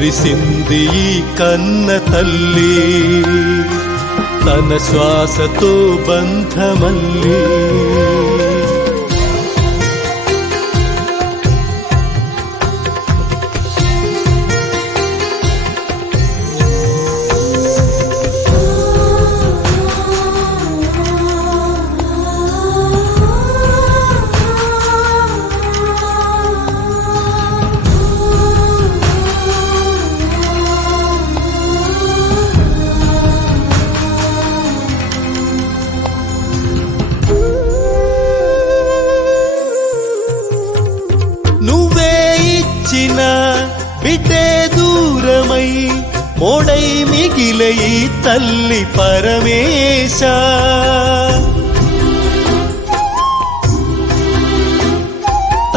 కురిసింది ఈ కన్న తల్లి. తన శ్వాసతో బంధమల్లి.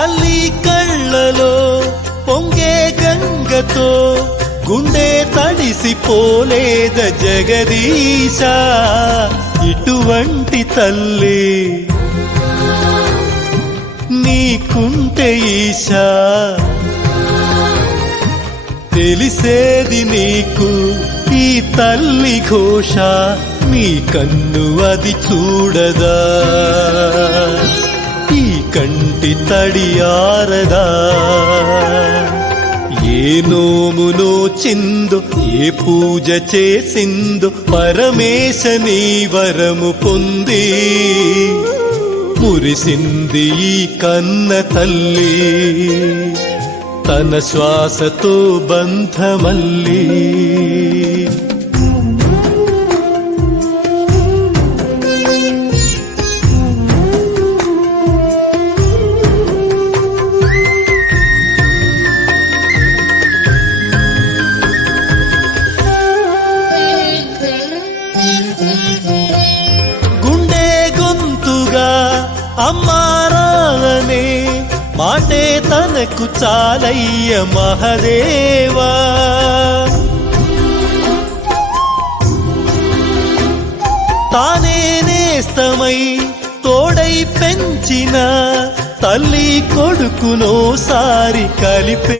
తల్లి కళ్ళలో పొంగే గంగతో గుండె తడిసిపోలేద జగదీశ. ఇటువంటి తల్లి నీకుంటే ఈశా. తెలిసేది నీకు ఈ తల్లి ఘోష నీ కన్ను అది చూడదా. కంటి తడియారదా ఏ నోమునో చిందో ఏ పూజ చేసిందు పరమేశ నీ వరము పొంది. మురిసింది ఈ కన్న తల్లి తన శ్వాసతో బంధమల్లి. తనకు చాలయ్య మహదేవా. తానే నేస్తమై తోడై పెంచిన తల్లి కొడుకునోసారి కలిపే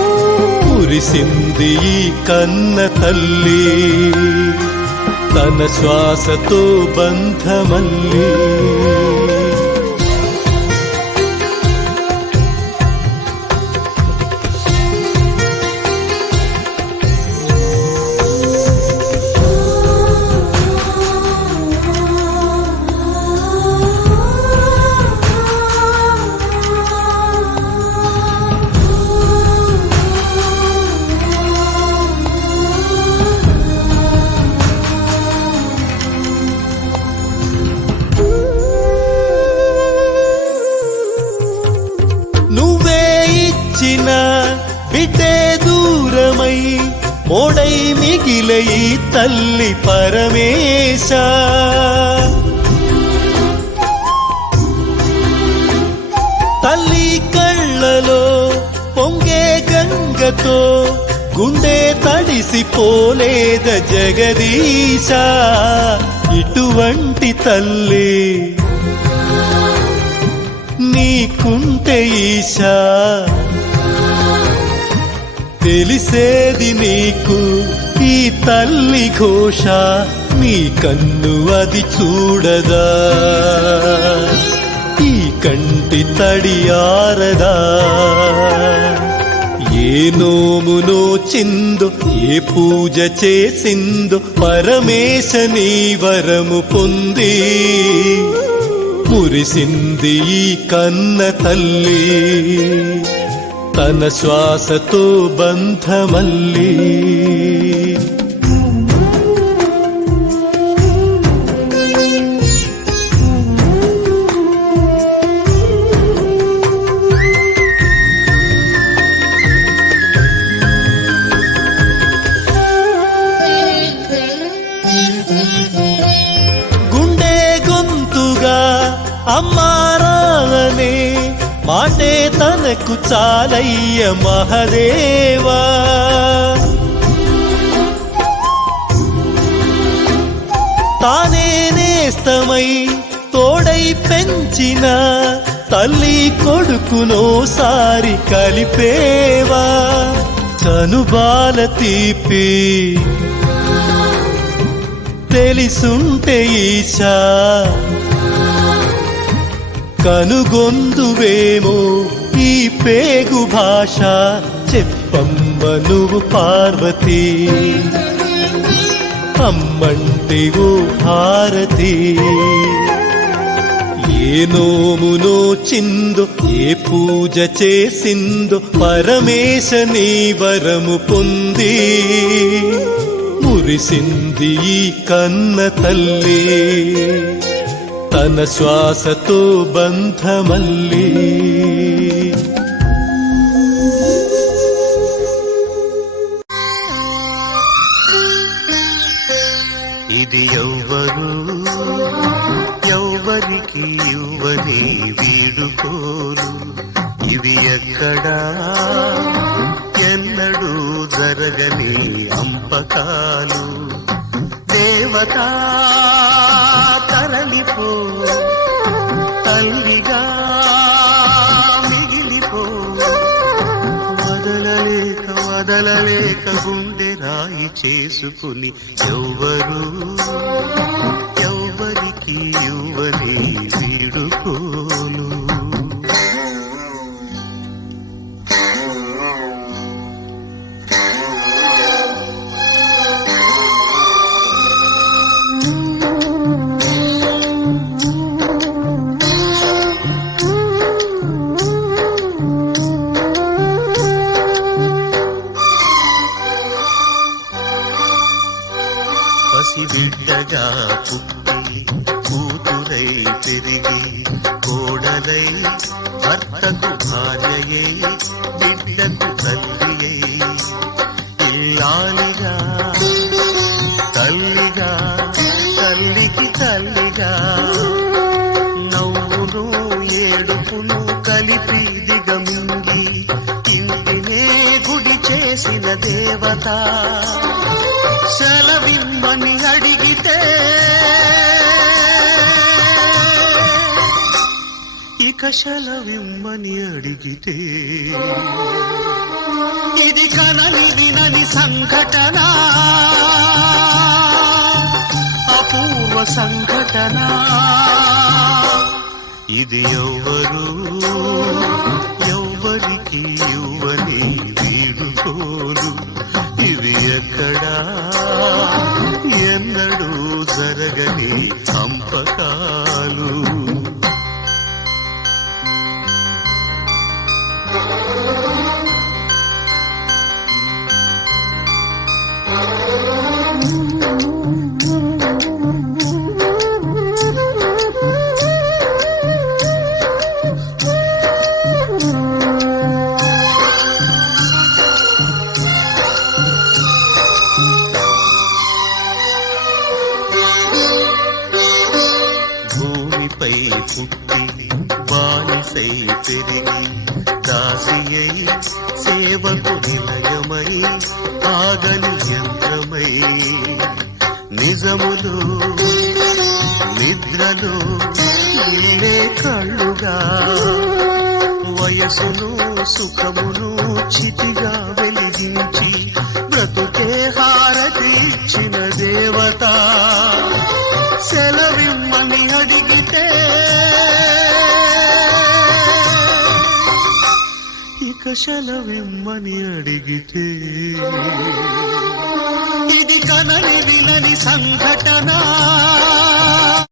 కురిసింది ఈ కన్న తల్లి. తన శ్వాసతో బంధమల్లి. మోడై మిగిలై తల్లి పరమేశ. తల్లి కళ్ళలో పొంగే గంగతో గుండె తడిసిపోలేద జగదీశ. ఇటువంటి తల్లి నీకుంటే ఈశా. తెలిసేది నీకు. ఈ తల్లి ఘోష నీ కన్ను అది చూడదా. ఈ కంటి తడియారదా ఏ నోమునో చిందో ఏ పూజ చేసిందో పరమేశ నీ వరము పొంది. మురిసింది ఈ కన్న తల్లి. తన శ్వాసతో బంధమల్లి తనకు చాలయ్య మహదేవా. తానే నేస్తమై తోడై పెంచిన తల్లి కొడుకునో సారి కలిపేవా. చనుబాల తీపి తెలిసుంటే ఈశా. కనుగొందువేమో ఈ పేగు భాష చెప్పమ్మ నువ్వు పార్వతి. అమ్మంటే ఓ భారతి. ఏ నోమునో చిందో ఏ పూజ చేసిందో పరమేశ నీ వరము పొంది మురిసింది ఈ కన్న తల్లి. తన శ్వాసతో బంధమల్లి. ఇది ఎవ్వరు ఎవ్వరికి ఇవ్వని వీడుకోరు ఇది ఎక్కడా? చేసుకుని ఎవరు? పసిబిడ్డగా పుట్టి కూతురై పెరిగి కోడలై భర్తకు భార్యయై దేవత. సెలవిమ్మని అడిగితే ఇక సెలవిమ్మని అడిగితే ఇది కనని వినని సంఘటన? అపూర్వ సంఘటన? ఇది ఎవరు ఎవరికి ఇవ్వని కళ్ళుగా. వయసును సుఖమును చితిగా వెలిగించి బ్రతుకే హారతి ఇచ్చిన దేవత. సెలవిమ్మని అడిగితే ఇక సెలవిమ్మని అడిగితే ఇది కనని వినని సంఘటన?